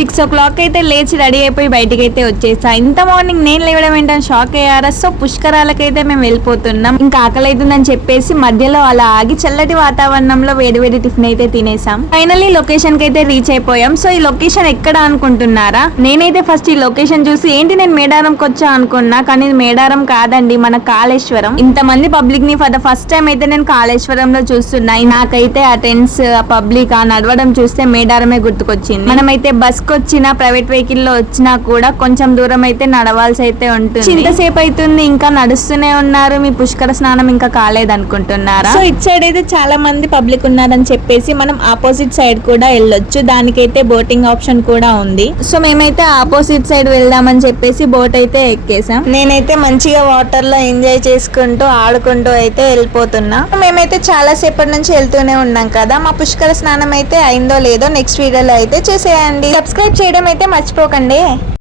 6 o'clock అయితే లేచి ready అయిపోయి బయటికి అయితే వచ్చేసా. ఇంత మార్నింగ్ నేను లేవడం ఏంటని షాక్ అయ్యారా? సో పుష్కరాలకైతే మేము వెళ్ళిపోతున్నాం. ఇంకా ఆకలి అవుతుందని చెప్పేసి మధ్యలో అలా ఆగి చల్లటి వాతావరణంలో వేడివేడి టిఫిన్ అయితే తినేసాం. ఫైనల్లీ లొకేషన్ కి అయితే రీచ్ అయిపోయాం. సో ఈ లొకేషన్ ఎక్కడ అనుకుంటున్నారా? నేనైతే ఫస్ట్ ఈ లొకేషన్ చూసి ఏంటి నేను మేడారంకి వచ్చా అనుకున్నా, కానీ మేడారం కాదండి, మన కాళేశ్వరం. ఇంతమంది పబ్లిక్ ని ఫర్ ద ఫస్ట్ టైం అయితే నేను కాళేశ్వరంలో చూస్తున్నా. నాకైతే ఆ టెంట్స్, ఆ పబ్లిక్, ఆ నడవడం చూస్తే మేడారమే గుర్తుకొచ్చింది. మనమైతే బస్ కి వచ్చినా ప్రైవేట్ వెహికల్ లో వచ్చినా కూడా కొంచెం దూరం అయితే నడవాల్సి అయితే ఉంటుంది. ఇంతసేపు అవుతుంది ఇంకా నడుస్తూనే ఉన్నారు. మీ పుష్కర స్నానం ఇంకా కాలేదు అనుకుంటున్నారా? సో ఇటు సైడ్ అయితే చాలా మంది పబ్లిక్ ఉన్నారని చెప్పేసి మనం ఆపోజిట్ సైడ్ కూడా వెళ్ళొచ్చు. దానికైతే బోటింగ్ ఆప్షన్ కూడా ఉంది. సో మేమైతే ఆపోజిట్ సైడ్ వెళ్దామని చెప్పేసి బోట్ అయితే ఎక్కేసాం. నేనైతే మంచిగా వాటర్ లో ఎంజాయ్ చేసుకుంటూ ఆడుకుంటూ అయితే వెళ్ళిపోతున్నా. మేమైతే చాలా సేపటి నుంచి వెళ్తూనే ఉన్నాం కదా. మా పుష్కర స్నానం అయితే అయిందో లేదో నెక్స్ట్ వీడియోలో అయితే చూసేయండి. సబ్స్క్రైబ్ చేయడం అయితే మర్చిపోకండి.